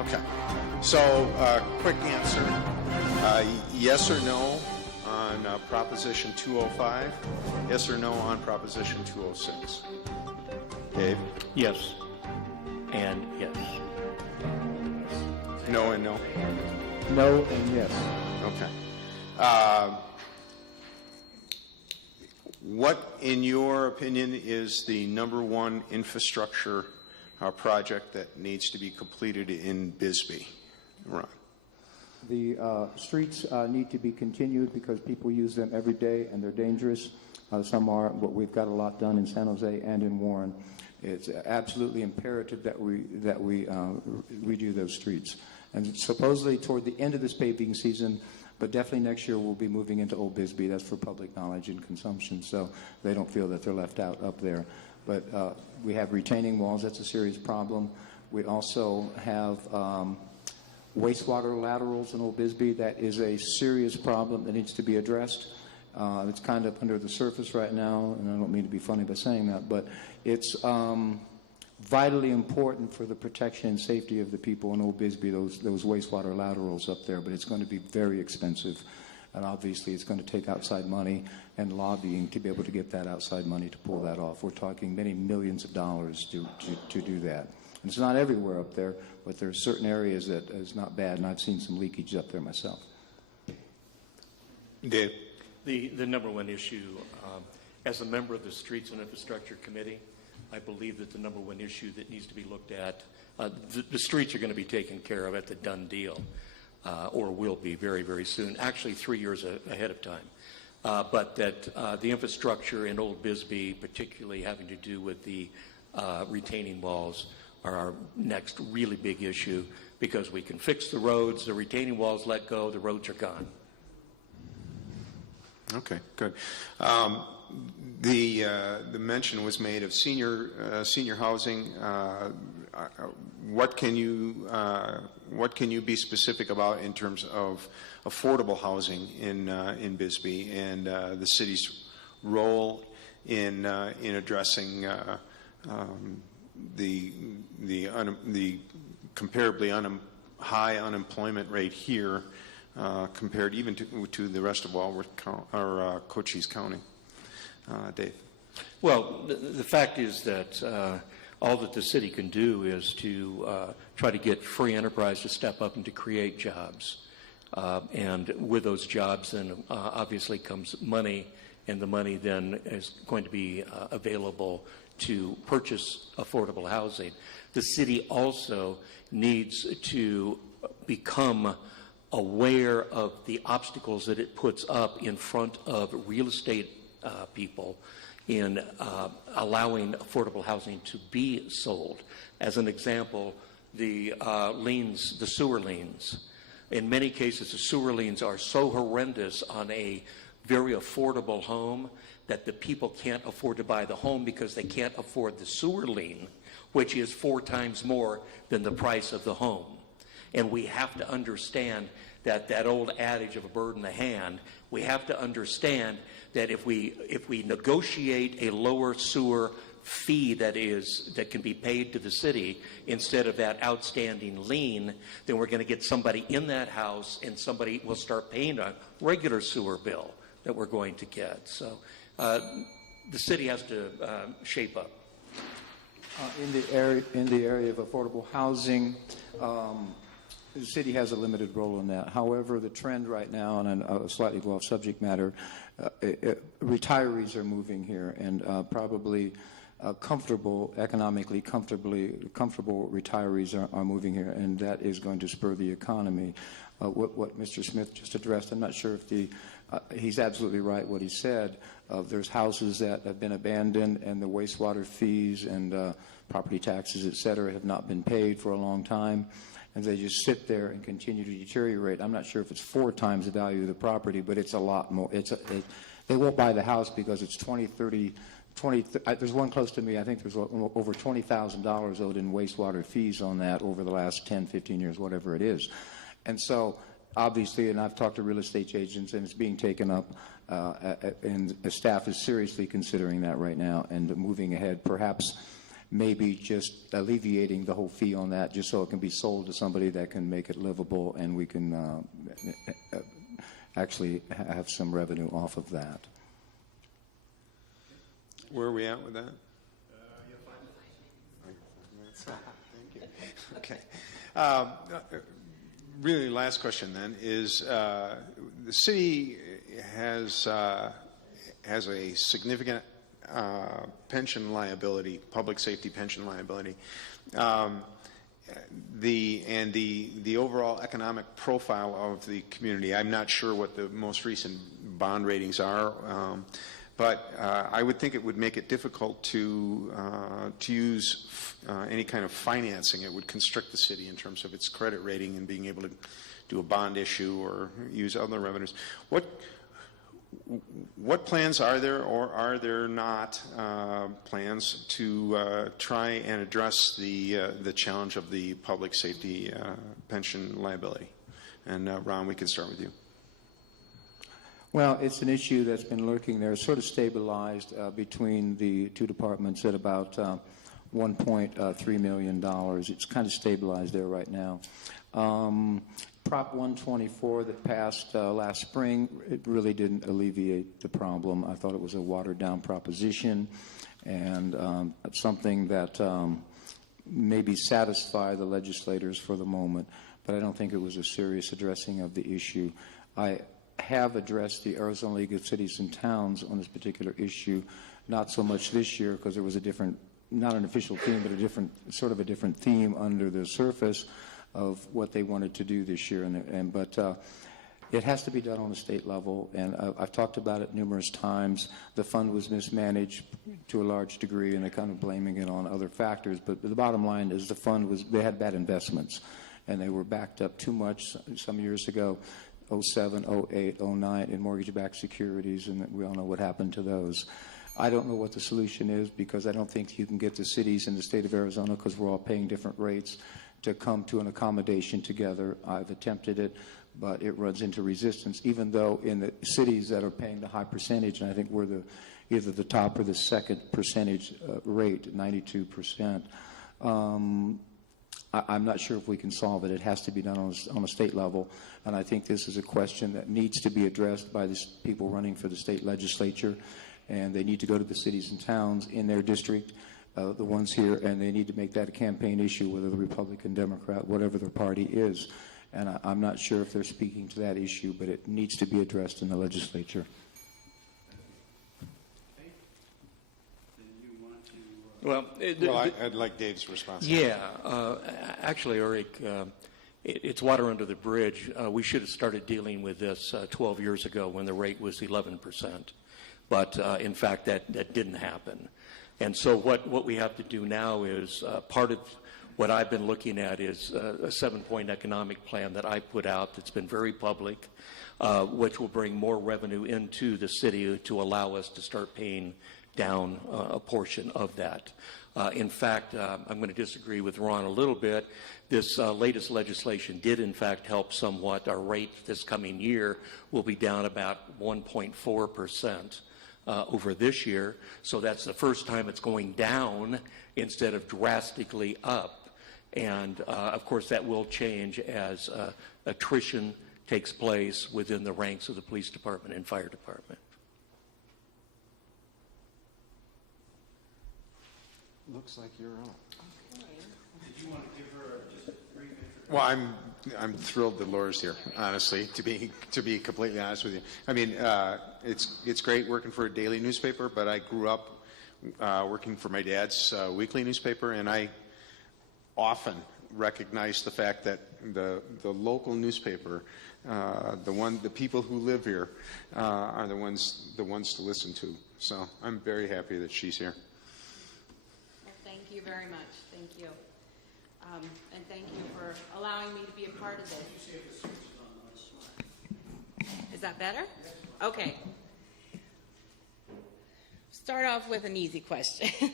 Okay. So, quick answer. Yes or no on Proposition 205? Yes or no on Proposition 206? Dave? Yes. And yes. No and no? No and yes. Okay. What, in your opinion, is the number one infrastructure project that needs to be completed in Bisbee? Ron? The streets need to be continued because people use them every day and they're dangerous. Some are, but we've got a lot done in San Jose and in Warren. It's absolutely imperative that we redo those streets. And supposedly toward the end of this paving season, but definitely next year we'll be moving into Old Bisbee. That's for public knowledge and consumption, so they don't feel that they're left out up there. But we have retaining walls. That's a serious problem. We also have wastewater laterals in Old Bisbee. That is a serious problem that needs to be addressed. It's kind of under the surface right now, and I don't mean to be funny by saying that, but it's vitally important for the protection and safety of the people in Old Bisbee, those wastewater laterals up there, but it's going to be very expensive. And obviously it's going to take outside money and lobbying to be able to get that outside money to pull that off. We're talking many millions of dollars to do that. And it's not everywhere up there, but there are certain areas that is not bad, and I've seen some leakage up there myself. Dave? The number one issue, as a member of the Streets and Infrastructure Committee, I believe that the number one issue that needs to be looked at, the streets are going to be taken care of at the done deal, or will be very, very soon, actually 3 years ahead of time. But that the infrastructure in Old Bisbee, particularly having to do with the retaining walls, are our next really big issue, because we can fix the roads, the retaining walls let go, the roads are gone. Okay, good. The mention was made of senior housing. What can you be specific about in terms of affordable housing in Bisbee and the city's role in addressing the comparably high unemployment rate here compared even to the rest of Walworth or Cochise County? Dave? Well, the fact is that all that the city can do is to try to get free enterprise to step up and to create jobs. And with those jobs, then obviously comes money, and the money then is going to be available to purchase affordable housing. The city also needs to become aware of the obstacles that it puts up in front of real estate people in allowing affordable housing to be sold. As an example, the liens, the sewer liens. In many cases, the sewer liens are so horrendous on a very affordable home that the people can't afford to buy the home because they can't afford the sewer lien, which is 4 times more than the price of the home. And we have to understand that old adage of a bird in the hand, we have to understand that if we negotiate a lower sewer fee that can be paid to the city instead of that outstanding lien, then we're going to get somebody in that house and somebody will start paying a regular sewer bill that we're going to get. So the city has to shape up. In the area of affordable housing, the city has a limited role in that. However, the trend right now, and a slightly off subject matter, retirees are moving here, and probably economically comfortable retirees are moving here, and that is going to spur the economy. What Mr. Smith just addressed, I'm not sure if he's absolutely right what he said. There's houses that have been abandoned, and the wastewater fees and property taxes, et cetera, have not been paid for a long time, and they just sit there and continue to deteriorate. I'm not sure if it's 4 times the value of the property, but it's a lot more. They won't buy the house because it's 20, 30, there's one close to me, I think there's over $20,000 owed in wastewater fees on that over the last 10, 15 years, whatever it is. And so, obviously, and I've talked to real estate agents, and it's being taken up, and the staff is seriously considering that right now and moving ahead. Perhaps maybe just alleviating the whole fee on that, just so it can be sold to somebody that can make it livable, and we can actually have some revenue off of that. Where are we at with that? Thank you. Okay. Really, last question then is the city has a significant pension liability, public safety pension liability. The overall economic profile of the community, I'm not sure what the most recent bond ratings are, but I would think it would make it difficult to use any kind of financing. It would constrict the city in terms of its credit rating and being able to do a bond issue or use other revenues. What plans are there, or are there not plans to try and address the challenge of the public safety pension liability? And Ron, we can start with you. Well, it's an issue that's been lurking there, sort of stabilized between the two departments at about $1.3 million. It's kind of stabilized there right now. Prop 124 that passed last spring, it really didn't alleviate the problem. I thought it was a watered-down proposition and something that maybe satisfy the legislators for the moment, but I don't think it was a serious addressing of the issue. I have addressed the Arizona League of Cities and Towns on this particular issue, not so much this year because there was a different, not an official theme, but a different theme under the surface of what they wanted to do this year. But it has to be done on the state level, and I've talked about it numerous times. The fund was mismanaged to a large degree, and they're kind of blaming it on other factors. But the bottom line is they had bad investments, and they were backed up too much some years ago. 07, 08, 09 in mortgage-backed securities, and we all know what happened to those. I don't know what the solution is, because I don't think you can get the cities in the state of Arizona, because we're all paying different rates, to come to an accommodation together. I've attempted it, but it runs into resistance, even though in the cities that are paying the high percentage, and I think we're either the top or the second percentage rate, 92%, I'm not sure if we can solve it. It has to be done on a state level, and I think this is a question that needs to be addressed by the people running for the state legislature, and they need to go to the cities and towns in their district, the ones here, and they need to make that a campaign issue, whether the Republican, Democrat, whatever their party is. And I'm not sure if they're speaking to that issue, but it needs to be addressed in the legislature. Well, I'd like Dave's response. Yeah, actually, Eric, it's water under the bridge. We should have started dealing with this 12 years ago when the rate was 11%. But in fact, that didn't happen. And so what we have to do now is part of what I've been looking at is a 7-point economic plan that I put out that's been very public, which will bring more revenue into the city to allow us to start paying down a portion of that. In fact, I'm going to disagree with Ron a little bit. This latest legislation did, in fact, help somewhat. Our rate this coming year will be down about 1.4% over this year. So that's the first time it's going down instead of drastically up. And, of course, that will change as attrition takes place within the ranks of the police department and fire department. Looks like you're on. Did you want to give her just a brief introduction? Well, I'm thrilled that Laura's here, honestly, to be completely honest with you. I mean, it's great working for a daily newspaper, but I grew up working for my dad's weekly newspaper, and I often recognize the fact that the local newspaper, the people who live here, are the ones to listen to. So I'm very happy that she's here. Thank you very much. Thank you. And thank you for allowing me to be a part of this. Is that better? Okay. Start off with an easy question.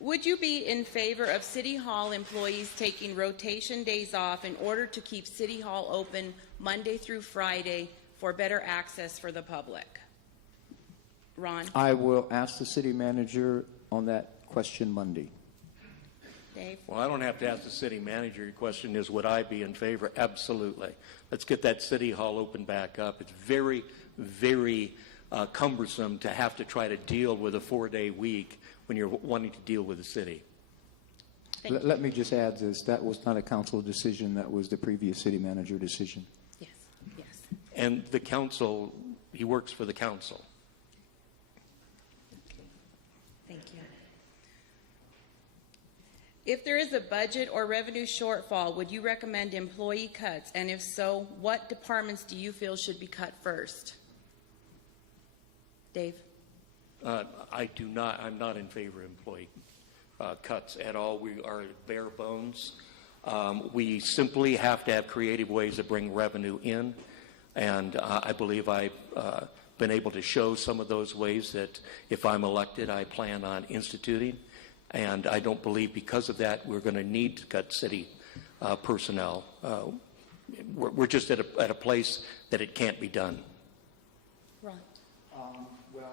Would you be in favor of City Hall employees taking rotation days off in order to keep City Hall open Monday through Friday for better access for the public? Ron? I will ask the city manager on that question Monday. Dave? Well, I don't have to ask the city manager. Your question is, would I be in favor? Absolutely. Let's get that city hall open back up. It's very, very cumbersome to have to try to deal with a 4-day week when you're wanting to deal with the city. Let me just add this. That was not a council decision. That was the previous city manager decision. Yes, yes. And the council, he works for the council. Okay. Thank you. If there is a budget or revenue shortfall, would you recommend employee cuts? And if so, what departments do you feel should be cut first? Dave? I do not. I'm not in favor of employee cuts at all. We are bare bones. We simply have to have creative ways to bring revenue in, and I believe I've been able to show some of those ways that if I'm elected, I plan on instituting, and I don't believe because of that we're going to need to cut city personnel. We're just at a place that it can't be done. Ron? Well,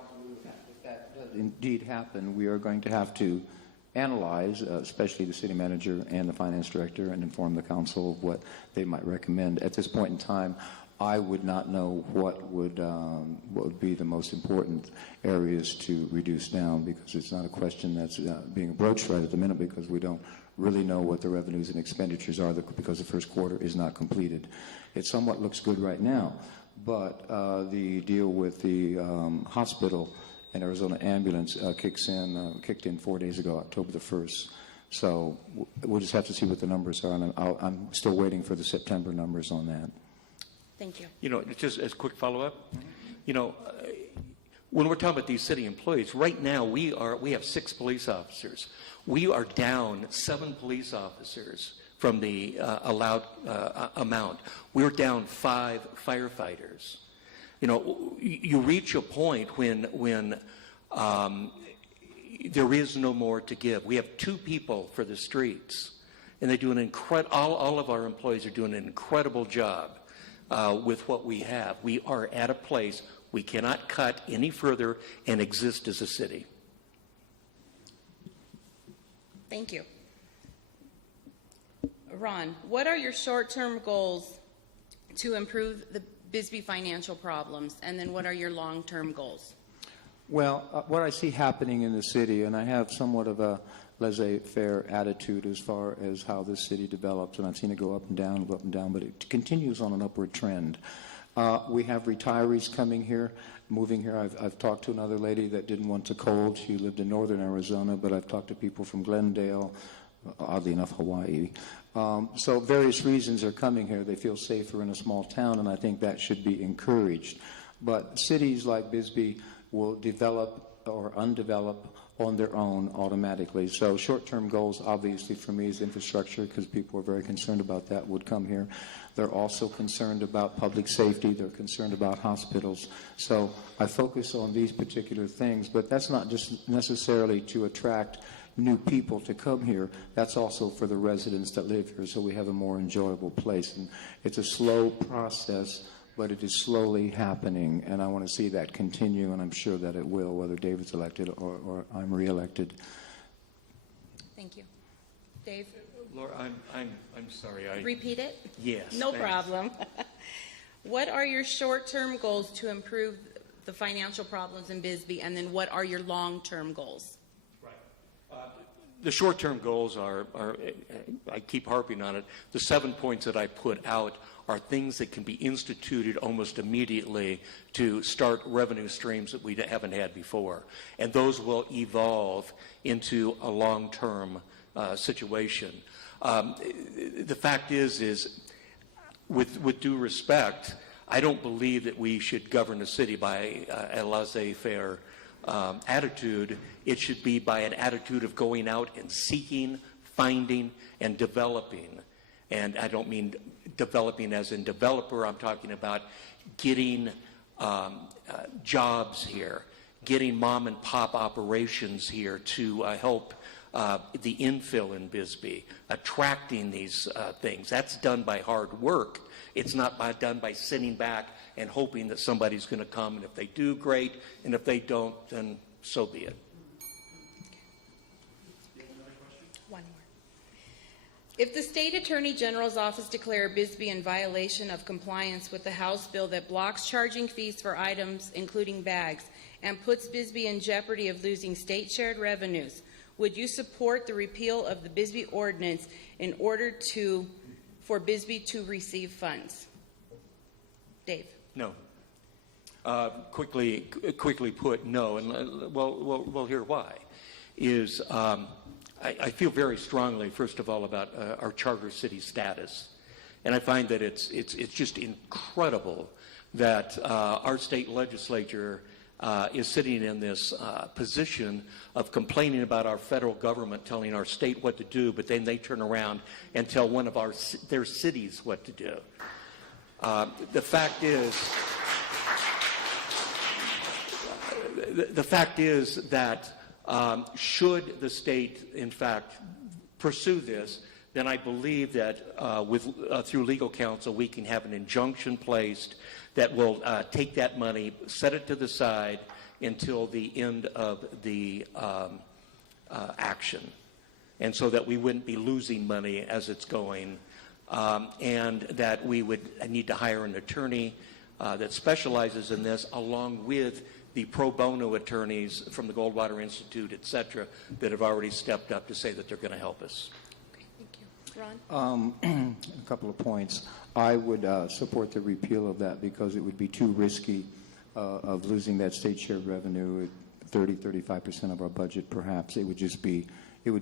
if that does indeed happen, we are going to have to analyze, especially the city manager and the finance director, and inform the council of what they might recommend. At this point in time, I would not know what would be the most important areas to reduce down, because it's not a question that's being broached right at the minute, because we don't really know what the revenues and expenditures are, because the first quarter is not completed. It somewhat looks good right now, but the deal with the hospital and Arizona ambulance kicked in 4 days ago, October the 1st. So we'll just have to see what the numbers are, and I'm still waiting for the September numbers on that. Thank you. You know, just as a quick follow-up, you know, when we're talking about these city employees, right now we have 6 police officers. We are down 7 police officers from the allowed amount. We're down 5 firefighters. You know, you reach a point when there is no more to give. We have 2 people for the streets, and they do an all of our employees are doing an incredible job with what we have. We are at a place we cannot cut any further and exist as a city. Thank you. Ron, what are your short-term goals to improve the Bisbee financial problems, and then what are your long-term goals? Well, what I see happening in the city, and I have somewhat of a laissez-faire attitude as far as how this city develops, and I've seen it go up and down, but it continues on an upward trend. We have retirees coming here, moving here. I've talked to another lady that didn't want the cold. She lived in northern Arizona, but I've talked to people from Glendale, oddly enough, Hawaii. So various reasons are coming here. They feel safer in a small town, and I think that should be encouraged. But cities like Bisbee will develop or undevelop on their own automatically. So short-term goals, obviously, for me is infrastructure, because people are very concerned about that, would come here. They're also concerned about public safety. They're concerned about hospitals. So I focus on these particular things, but that's not just necessarily to attract new people to come here. That's also for the residents that live here, so we have a more enjoyable place. And it's a slow process, but it is slowly happening, and I want to see that continue, and I'm sure that it will, whether David's elected or I'm reelected. Thank you. Dave? Laura, I'm sorry. Repeat it? Yes. No thanks. problem. What are your short-term goals to improve the financial problems in Bisbee, and then what are your long-term goals? The short-term goals are, I keep harping on it, the 7 points that I put out are things that can be instituted almost immediately to start revenue streams that we haven't had before. And those will evolve into a long-term situation. The fact is with due respect, I don't believe that we should govern the city by a laissez-faire attitude. It should be by an attitude of going out and seeking, finding, and developing. And I don't mean developing as in developer. I'm talking about getting jobs here, getting mom and pop operations here to help the infill in Bisbee, attracting these things. That's done by hard work. It's not done by sitting back and hoping that somebody's going to come, and if they do, great, and if they don't, then so be it. One If the State Attorney General's office declare Bisbee in violation of compliance with the House bill that blocks charging fees for items including bags and puts Bisbee in jeopardy of losing state-shared revenues, would you support the repeal of the Bisbee ordinance in order for Bisbee to receive funds? Dave. No. Quickly put, no. And we'll hear why. I feel very strongly, first of all, about our charter city status. And I find that it's just incredible that our state legislature is sitting in this position of complaining about our federal government telling our state what to do, but then they turn around and tell one of their cities what to do. The fact is that should the state, in fact, pursue this, then I believe that through legal counsel we can have an injunction placed that will take that money, set it to the side until the end of the action, and so that we wouldn't be losing money as it's going, and that we would need to hire an attorney that specializes in this, along with the pro bono attorneys from the Goldwater Institute, et cetera, that have already stepped up to say that they're going to help us. Okay, thank you. Ron? A couple of points. I would support the repeal of that because it would be too risky of losing that state share revenue at 35% of our budget, perhaps. It would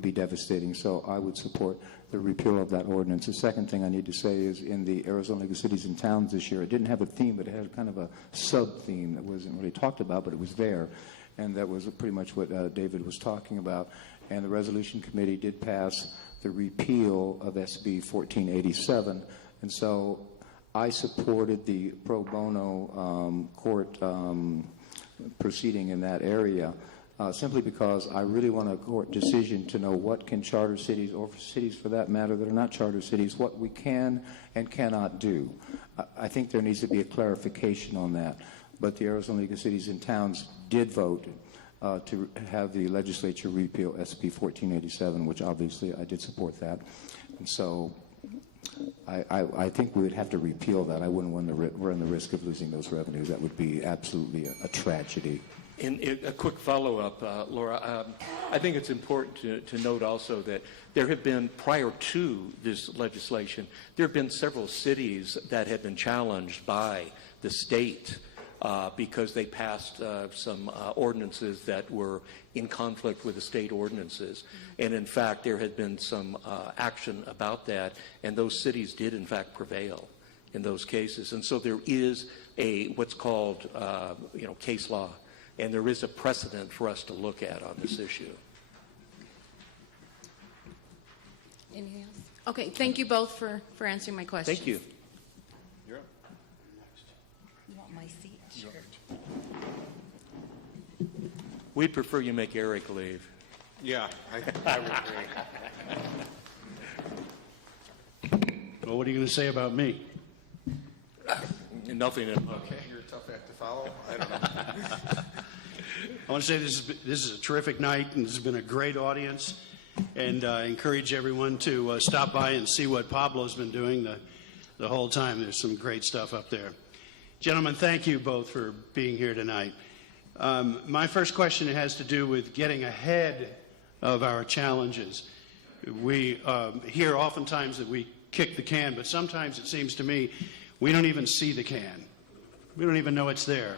be devastating. So I would support the repeal of that ordinance. The second thing I need to say is in the Arizona League of Cities and Towns this year, it didn't have a theme, but it had kind of a sub-theme that wasn't really talked about, but it was there. And that was pretty much what David was talking about. And the resolution committee did pass the repeal of SB 1487. And so I supported the pro bono court proceeding in that area. Simply because I really want a court decision to know what can charter cities, or cities for that matter that are not charter cities, what we can and cannot do. I think there needs to be a clarification on that. But the Arizona League of Cities and Towns did vote to have the legislature repeal SB 1487, which obviously I did support that. And so I think we would have to repeal that. I wouldn't want to run the risk of losing those revenues. That would be absolutely a tragedy. And a quick follow-up, Laura, I think it's important to note also that there have been, prior to this legislation, there have been several cities that have been challenged by the state because they passed some ordinances that were in conflict with the state ordinances. And in fact, there had been some action about that, and those cities did in fact prevail in those cases. And so there is what's called case law. And there is a precedent for us to look at on this issue. Anything else? Okay, thank you both for answering my questions. Thank you. You're up. You want my seat? Sure. We'd prefer you make Eric leave. Yeah, I would agree. Well, what are you going to say about me? Nothing. Okay, you're a tough act to follow. I don't know. I want to say this is a terrific night, and this has been a great audience, and I encourage everyone to stop by and see what Pablo's been doing the whole time. There's some great stuff up there. Gentlemen, thank you both for being here tonight. My first question has to do with getting ahead of our challenges. We hear oftentimes that we kick the can, but sometimes it seems to me we don't even see the can. We don't even know it's there.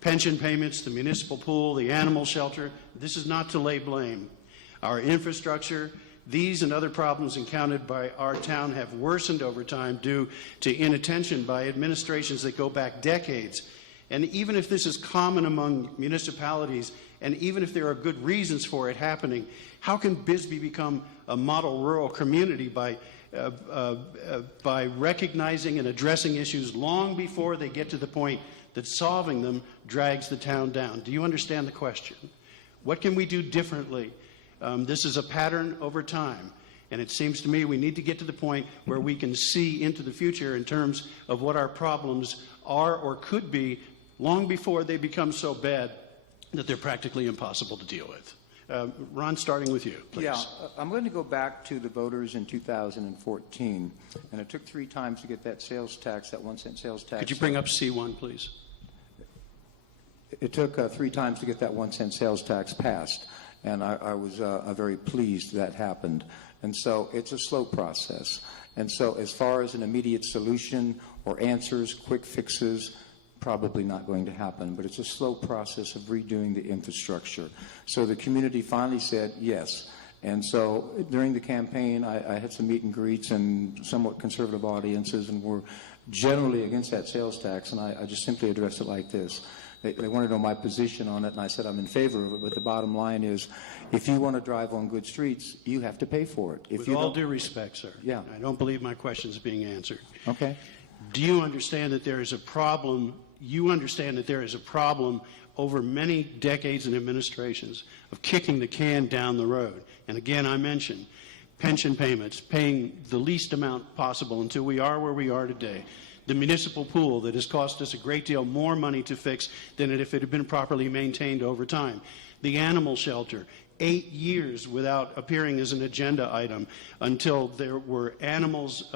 Pension payments, the municipal pool, the animal shelter, this is not to lay blame. Our infrastructure, these and other problems encountered by our town have worsened over time due to inattention by administrations that go back decades. And even if this is common among municipalities, and even if there are good reasons for it happening, how can Bisbee become a model rural community by recognizing and addressing issues long before they get to the point that solving them drags the town down? Do you understand the question? What can we do differently? This is a pattern over time, and it seems to me we need to get to the point where we can see into the future in terms of what our problems are or could be long before they become so bad that they're practically impossible to deal with. Ron, starting with you, please. Yeah, I'm going to go back to the voters in 2014, and it took 3 times to get that sales tax, that 1 cent sales tax. Could you bring up C1, please? It took 3 times to get that 1 cent sales tax passed, and I was very pleased that happened. And so it's a slow process. And so as far as an immediate solution or answers, quick fixes, probably not going to happen, but it's a slow process of redoing the infrastructure. So the community finally said yes. And so during the campaign, I had some meet and greets and somewhat conservative audiences, and were generally against that sales tax, and I just simply addressed it like this. They wanted to know my position on it, and I said I'm in favor of it, but the bottom line is, if you want to drive on good streets, you have to pay for it. With all due respect, sir, Yeah. I don't believe my question is being answered. Okay. Do you understand that there is a problem? You understand that there is a problem over many decades and administrations of kicking the can down the road. And again, I mentioned pension payments, paying the least amount possible until we are where we are today. The municipal pool that has cost us a great deal more money to fix than if it had been properly maintained over time. The animal shelter, 8 years without appearing as an agenda item until there were animals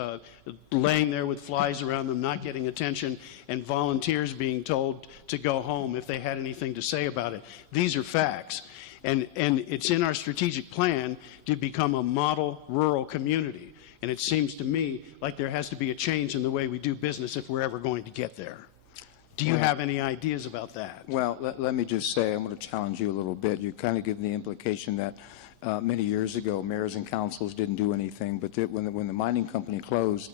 laying there with flies around them, not getting attention, and volunteers being told to go home if they had anything to say about it. These are facts. And it's in our strategic plan to become a model rural community. And it seems to me like there has to be a change in the way we do business if we're ever going to get there. Do you have any ideas about that? Well, let me just say, I'm going to challenge you a little bit. You kind of give the implication that many years ago, mayors and councils didn't do anything, but when the mining company closed,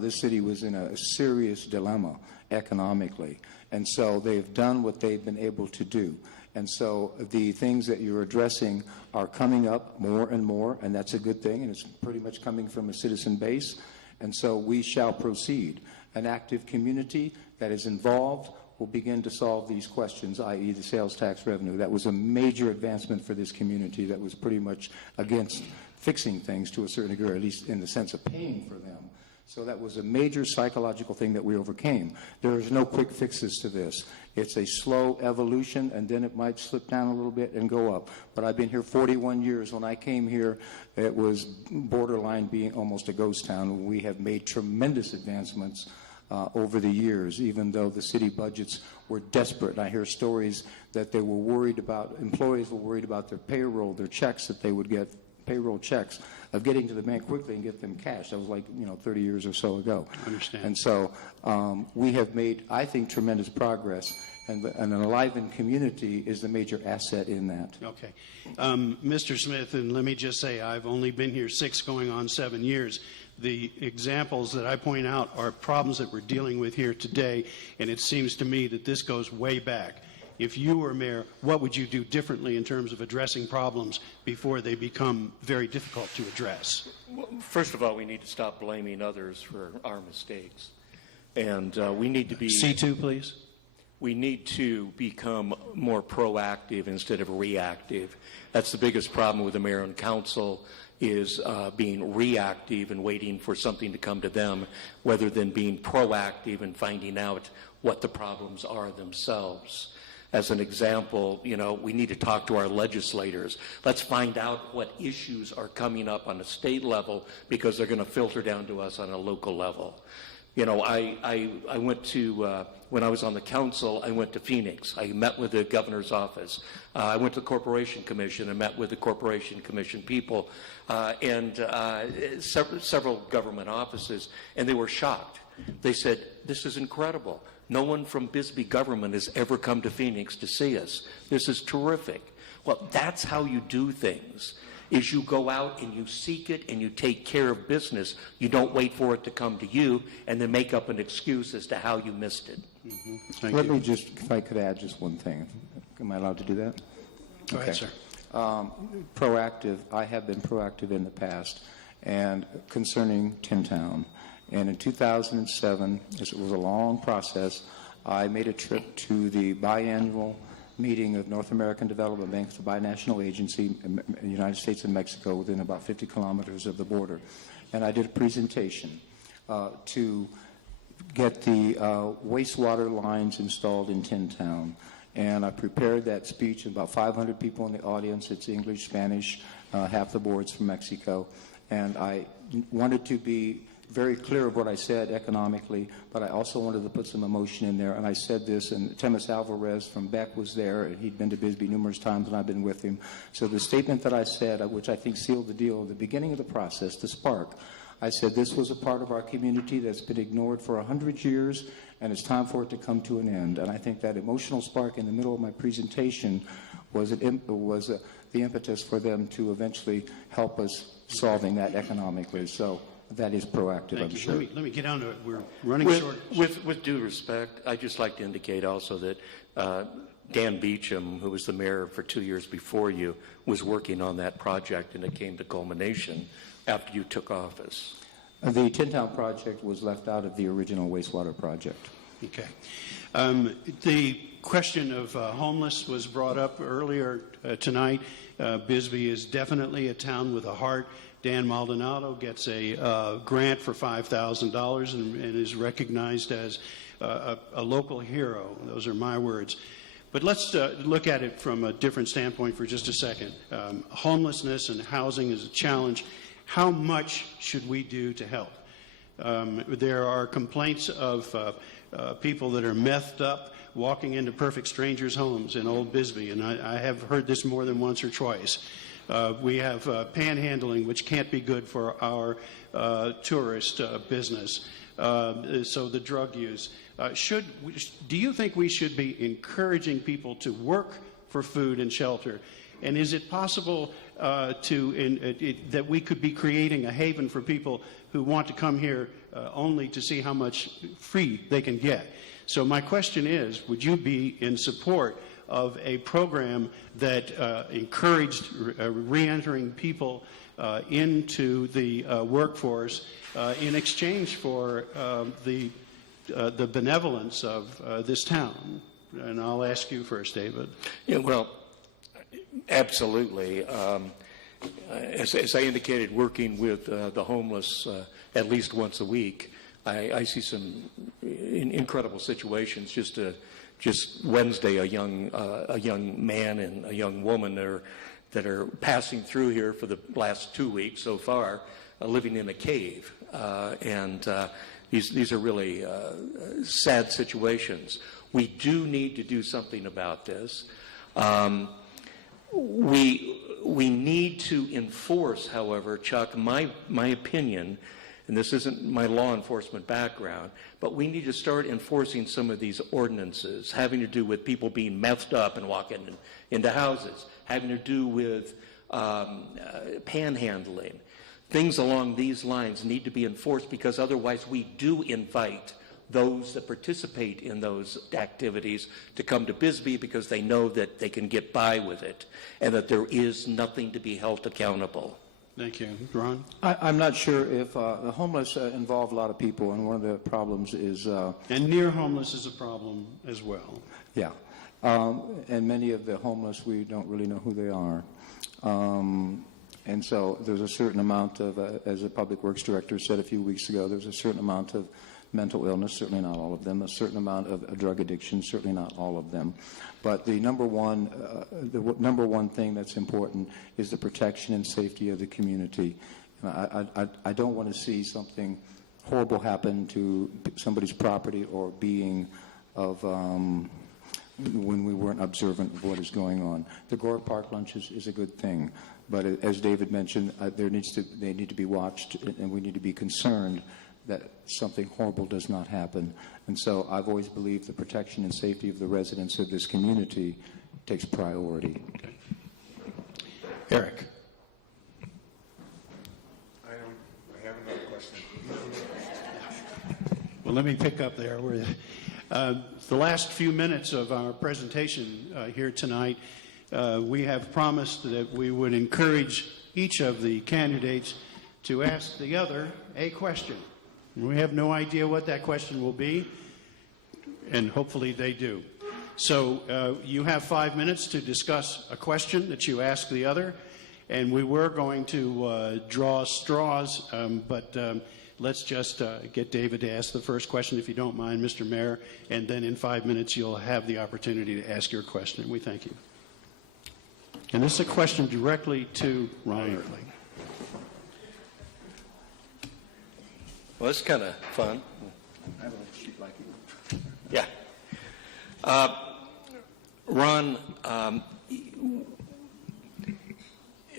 this city was in a serious dilemma economically. And so they've done what they've been able to do. And so the things that you're addressing are coming up more and more, and that's a good thing, and it's pretty much coming from a citizen base. And so we shall proceed. An active community that is involved will begin to solve these questions, i.e. the sales tax revenue. That was a major advancement for this community that was pretty much against fixing things to a certain degree, at least in the sense of paying for them. So that was a major psychological thing that we overcame. There is no quick fixes to this. It's a slow evolution, and then it might slip down a little bit and go up. But I've been here 41 years. When I came here, it was borderline being almost a ghost town. We have made tremendous advancements over the years, even though the city budgets were desperate. I hear stories that they were worried about, employees were worried about their payroll, their checks that they would get, payroll checks, of getting to the bank quickly and get them cash. That was like, 30 years or so ago. I understand. And so we have made, I think, tremendous progress, and an enlivened community is the major asset in that. Okay. Mr. Smith, and let me just say, I've only been here 6 going on 7 years. The examples that I point out are problems that we're dealing with here today, and it seems to me that this goes way back. If you were mayor, what would you do differently in terms of addressing problems before they become very difficult to address? Well, first of all, we need to stop blaming others for our mistakes. And we need to be... C2, please. We need to become more proactive instead of reactive. That's the biggest problem with the mayor and council, is being reactive and waiting for something to come to them, rather than being proactive and finding out what the problems are themselves. As an example, we need to talk to our legislators. Let's find out what issues are coming up on a state level, because they're going to filter down to us on a local level. I went to, when I was on the council, I went to Phoenix. I met with the governor's office. I went to the Corporation Commission and met with the Corporation Commission people and several government offices, and they were shocked. They said, "This is incredible. No one from Bisbee government has ever come to Phoenix to see us. This is terrific." Well, that's how you do things, is you go out and you seek it and you take care of business. You don't wait for it to come to you and then make up an excuse as to how you missed it. Mm-hmm. Let me just, if I could add just one thing. Am I allowed to do that? Go ahead, sir. Proactive. I have been proactive in the past, and concerning Tin Town. And in 2007, as it was a long process, I made a trip to the biannual meeting of North American Development Bank, the binational agency in the United States and Mexico, within about 50 kilometers of the border. And I did a presentation to get the wastewater lines installed in Tin Town. And I prepared that speech, about 500 people in the audience. It's English, Spanish, half the board's from Mexico. And I wanted to be very clear of what I said economically, but I also wanted to put some emotion in there. And I said this, and Temis Alvarez from Beck was there, and he'd been to Bisbee numerous times, and I've been with him. So the statement that I said, which I think sealed the deal at the beginning of the process, the spark, I said this was a part of our community that's been ignored for 100 years, and it's time for it to come to an end. And I think that emotional spark in the middle of my presentation was the impetus for them to eventually help us solving that economically. So that is proactive, I'm sure. Let me get on to it. We're running short. With due respect, I'd just like to indicate also that Dan Beecham, who was the mayor for 2 years before you, was working on that project, and it came to culmination after you took office. The Tin Town project was left out of the original wastewater project. Okay. The question of homeless was brought up earlier tonight. Bisbee is definitely a town with a heart. Dan Maldonado gets a grant for $5,000 and is recognized as a local hero. Those are my words. But let's look at it from a different standpoint for just a second. Homelessness and housing is a challenge. How much should we do to help? There are complaints of people that are methed up walking into perfect strangers' homes in Old Bisbee, and I have heard this more than once or twice. We have panhandling, which can't be good for our tourist business. So the drug use. Do you think we should be encouraging people to work for food and shelter? And is it possible that we could be creating a haven for people who want to come here only to see how much free they can get? So my question is, would you be in support of a program that encouraged re-entering people into the workforce in exchange for the benevolence of this town? And I'll ask you first, David. Yeah, well, absolutely. As I indicated, working with the homeless at least once a week, I see some incredible situations. Just Wednesday, a young man and a young woman that are passing through here for the last 2 weeks so far, living in a cave, and these are really sad situations. We do need to do something about this. We need to enforce, however, Chuck, my opinion, and this isn't my law enforcement background, but we need to start enforcing some of these ordinances having to do with people being messed up and walking into houses, having to do with panhandling. Things along these lines need to be enforced, because otherwise we do invite those that participate in those activities to come to Bisbee because they know that they can get by with it and that there is nothing to be held accountable. Thank you. Ron? I'm not sure if the homeless involve a lot of people, and one of the problems is... and near homeless is a problem as well. Yeah. And many of the homeless, we don't really know who they are. And so there's a certain amount of, as the Public Works Director said a few weeks ago, there's a certain amount of mental illness, certainly not all of them, a certain amount of drug addiction, certainly not all of them. But the number one thing that's important is the protection and safety of the community. And I don't want to see something horrible happen to somebody's property or being of when we weren't observant of what is going on. The Gore Park lunch is a good thing, but as David mentioned, they need to be watched, and we need to be concerned that something horrible does not happen. And so I've always believed the protection and safety of the residents of this community takes priority. Okay. Eric. I have another question. Well, let me pick up there. The last few minutes of our presentation here tonight, we have promised that we would encourage each of the candidates to ask the other a question. We have no idea what that question will be, and hopefully they do. So you have 5 minutes to discuss a question that you ask the other, and we were going to draw straws, but let's just get David to ask the first question, if you don't mind, Mr. Mayor, and then in 5 minutes you'll have the opportunity to ask your question. We thank you. And this is a question directly to Ron Oertle. Well, it's kind of fun. I have a sheet like you. Yeah. Ron,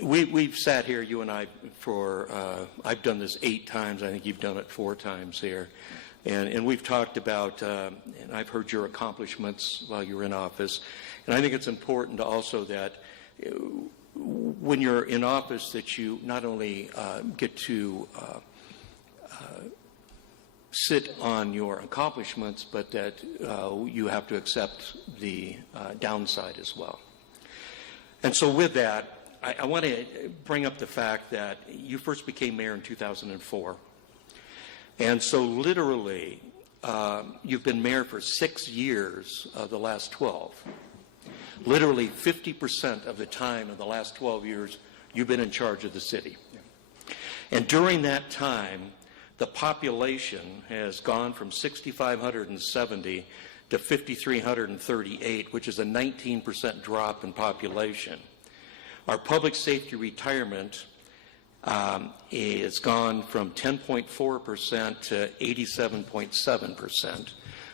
we've sat here, you and I, for, I've done this 8 times. I think you've done it 4 times here. And we've talked about, and I've heard your accomplishments while you were in office. And I think it's important also that when you're in office that you not only get to sit on your accomplishments, but that you have to accept the downside as well. And so with that, I want to bring up the fact that you first became mayor in 2004. And so literally, you've been mayor for 6 years of the last 12. Literally 50% of the time in the last 12 years, you've been in charge of the city. And during that time, the population has gone from 6,570 to 5,338, which is a 19% drop in population. Our public safety retirement is gone from 10.4% to 87.7%,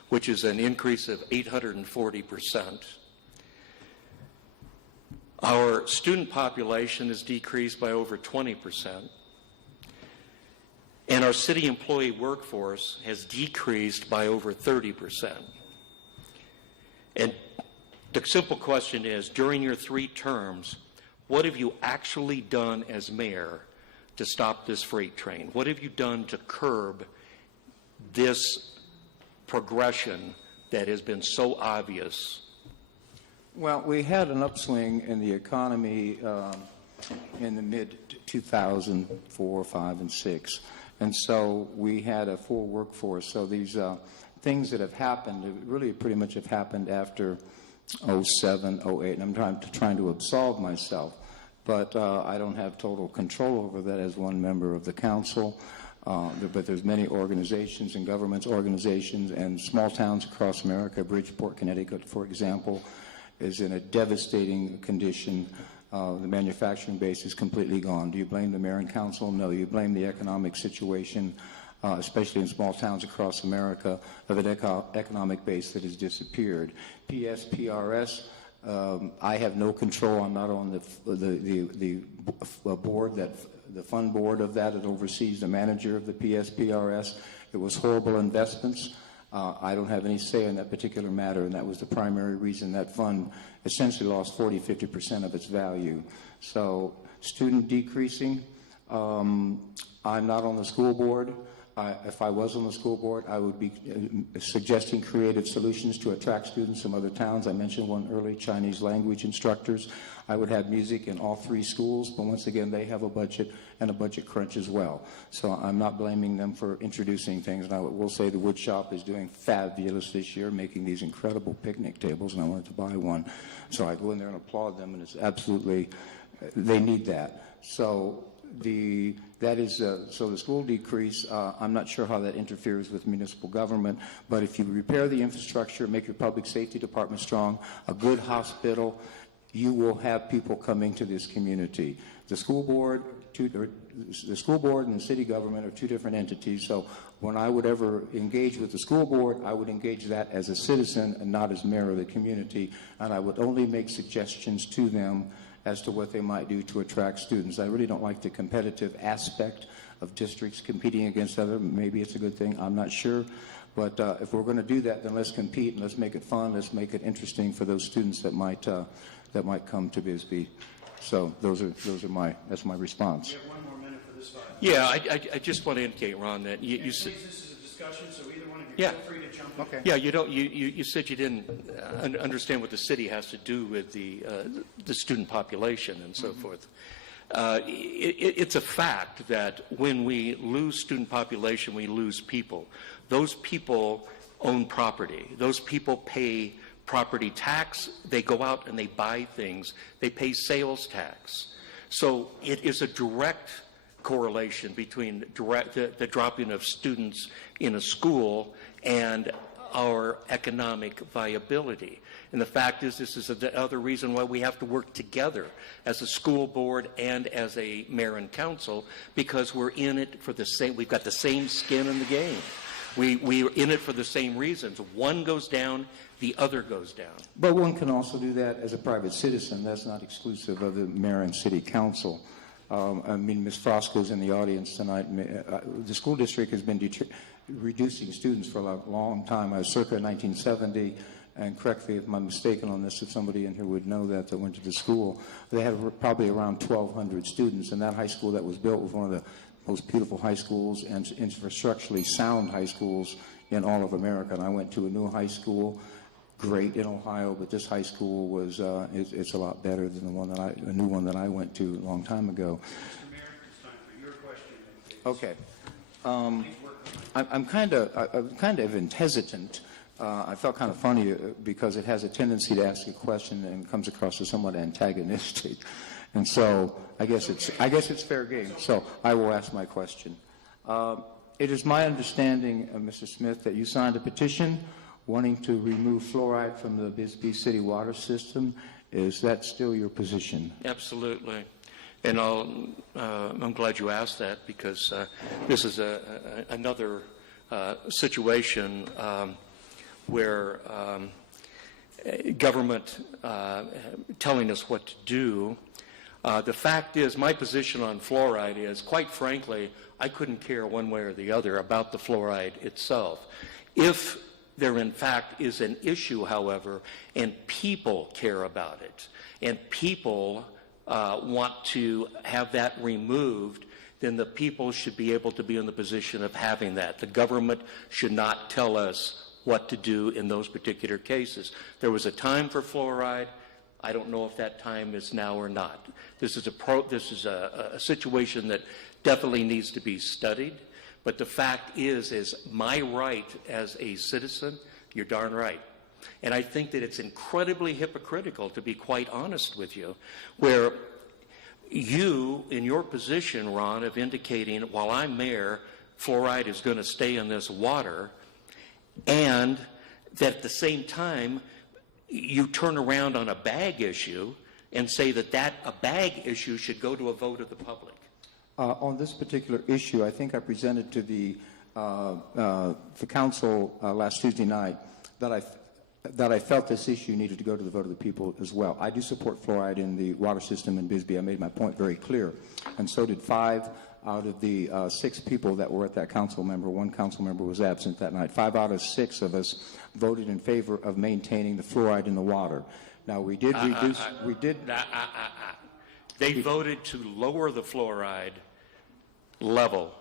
which is an increase of 840%. Our student population has decreased by over 20%. And our city employee workforce has decreased by over 30%. And the simple question is, during your 3 terms, what have you actually done as mayor to stop this freight train? What have you done to curb this progression that has been so obvious? Well, we had an upswing in the economy in the mid-2004, 5, and 6. And so we had a full workforce. So these things that have happened really pretty much have happened after 07, 08. And I'm trying to absolve myself. But I don't have total control over that as one member of the council. But there's many organizations and governments organizations and small towns across America. Bridgeport, Connecticut, for example, is in a devastating condition. The manufacturing base is completely gone. Do you blame the mayor and council? No. You blame the economic situation, especially in small towns across America, of an economic base that has disappeared. PSPRS, I have no control. I'm not on the board, the fund board of that. It oversees the manager of the PSPRS. It was horrible investments. I don't have any say in that particular matter, and that was the primary reason that fund essentially lost 40-50% of its value. So student decreasing, I'm not on the school board. If I was on the school board, I would be suggesting creative solutions to attract students from other towns. I mentioned one early, Chinese language instructors. I would have music in all 3 schools, but once again, they have a budget and a budget crunch as well. So I'm not blaming them for introducing things. And I will say the wood shop is doing fabulous this year, making these incredible picnic tables, and I wanted to buy one. So I go in there and applaud them, and it's absolutely, they need that. So the school decrease, I'm not sure how that interferes with municipal government, but if you repair the infrastructure, make your public safety department strong, a good hospital, you will have people coming to this community. The school board and the city government are 2 different entities, so when I would ever engage with the school board, I would engage that as a citizen and not as mayor of the community, and I would only make suggestions to them as to what they might do to attract students. I really don't like the competitive aspect of districts competing against other. Maybe it's a good thing, I'm not sure. But if we're going to do that, then let's compete and let's make it fun. Let's make it interesting for those students that might come to Bisbee. So that's my response. We have 1 more minute for this slide. Yeah, I just want to indicate, Ron, that you said this is a discussion, so either one of you feel free to jump in. Okay. Yeah, you said you didn't understand what the city has to do with the student population and so forth. It's a fact that when we lose student population, we lose people. Those people own property. Those people pay property tax. They go out and they buy things. They pay sales tax. So it is a direct correlation between the dropping of students in a school and our economic viability. And the fact is, this is the other reason why we have to work together as a school board and as a mayor and council, because we're in it for the same, we've got the same skin in the game. We're in it for the same reasons. One goes down, the other goes down. But one can also do that as a private citizen. That's not exclusive of the mayor and city council. I mean, Ms. Frosco's in the audience tonight. The school district has been reducing students for a long time. I was circa 1970, and correct me if I'm mistaken on this, if somebody in here would know that went to the school. They had probably around 1,200 students, and that high school that was built was one of the most beautiful high schools and infrastructurally sound high schools in all of America. And I went to a new high school, great in Ohio, but this high school was it's a lot better than the new one that I went to a long time ago. Mr. Mayor, it's time for your question. Okay. I'm kind of hesitant. I felt kind of funny because it has a tendency to ask a question and comes across as somewhat antagonistic. And so I guess it's fair game. So I will ask my question. It is my understanding, Mr. Smith, that you signed a petition wanting to remove fluoride from the Bisbee City water system. Is that still your position? Absolutely. And I'm glad you asked that, because this is another situation where government telling us what to do. The fact is, my position on fluoride is, quite frankly, I couldn't care one way or the other about the fluoride itself. If there, in fact, is an issue, however, and people care about it, and people want to have that removed, then the people should be able to be in the position of having that. The government should not tell us what to do in those particular cases. There was a time for fluoride. I don't know if that time is now or not. This is a situation that definitely needs to be studied. But the fact is my right as a citizen, you're darn right. And I think that it's incredibly hypocritical, to be quite honest with you, where you, in your position, Ron, of indicating, while I'm mayor, fluoride is going to stay in this water, and that at the same time, you turn around on a bag issue and say that a bag issue should go to a vote of the public. On this particular issue, I think I presented to the council last Tuesday night that I felt this issue needed to go to the vote of the people as well. I do support fluoride in the water system in Bisbee. I made my point very clear, and so did 5 out of the 6 people that were at that council member. 1 council member was absent that night. 5 out of 6 of us voted in favor of maintaining the fluoride in the water. Now, we did reduce... They voted to lower the fluoride level.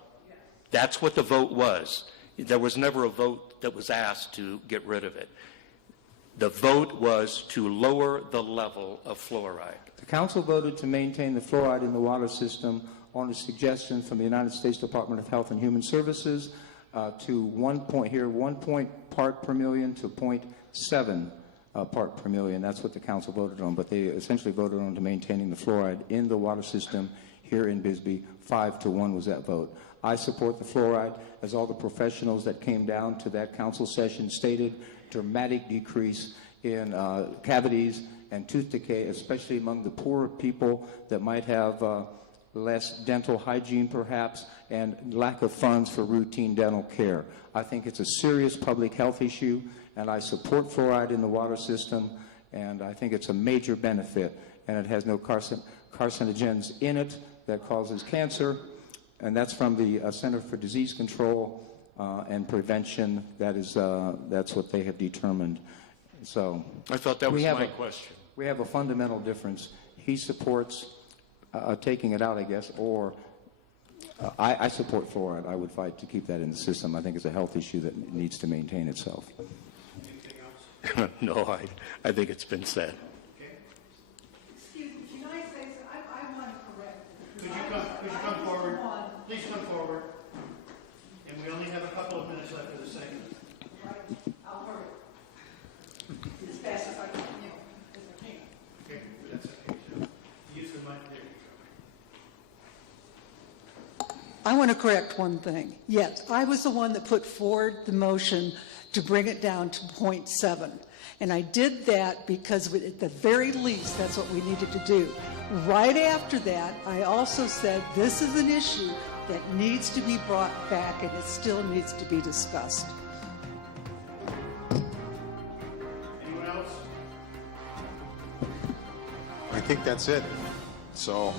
That's what the vote was. There was never a vote that was asked to get rid of it. The vote was to lower the level of fluoride. The council voted to maintain the fluoride in the water system on a suggestion from the United States Department of Health and Human Services to 1 point part per million to 0.7 part per million. That's what the council voted on, but they essentially voted on to maintaining the fluoride in the water system here in Bisbee. 5-1 was that vote. I support the fluoride, as all the professionals that came down to that council session stated. Dramatic decrease in cavities and tooth decay, especially among the poorer people that might have less dental hygiene perhaps, and lack of funds for routine dental care. I think it's a serious public health issue, and I support fluoride in the water system, and I think it's a major benefit, and it has no carcinogens in it that causes cancer, and that's from the Center for Disease Control and Prevention. That's what they have determined. So I thought that was my question. We have a fundamental difference. He supports taking it out, I guess, or I support fluoride. I would fight to keep that in the system. I think it's a health issue that needs to maintain itself. Anything else? No, I think it's been said. Okay. Excuse me, can I say something? I want to correct. Could you come forward? Please come forward. And we only have a couple of minutes left for the segment. Right, I'll hurry. As fast as I can, as I can. Okay, that's okay. So use the mic. There you I want to correct one thing. Yes, I was the one that put forward the motion to bring it down to 0.7. And I did that because at the very least, that's what we needed to do. Right after that, I also said this is an issue that needs to be brought back and it still needs to be discussed. Anyone else? I think that's it. So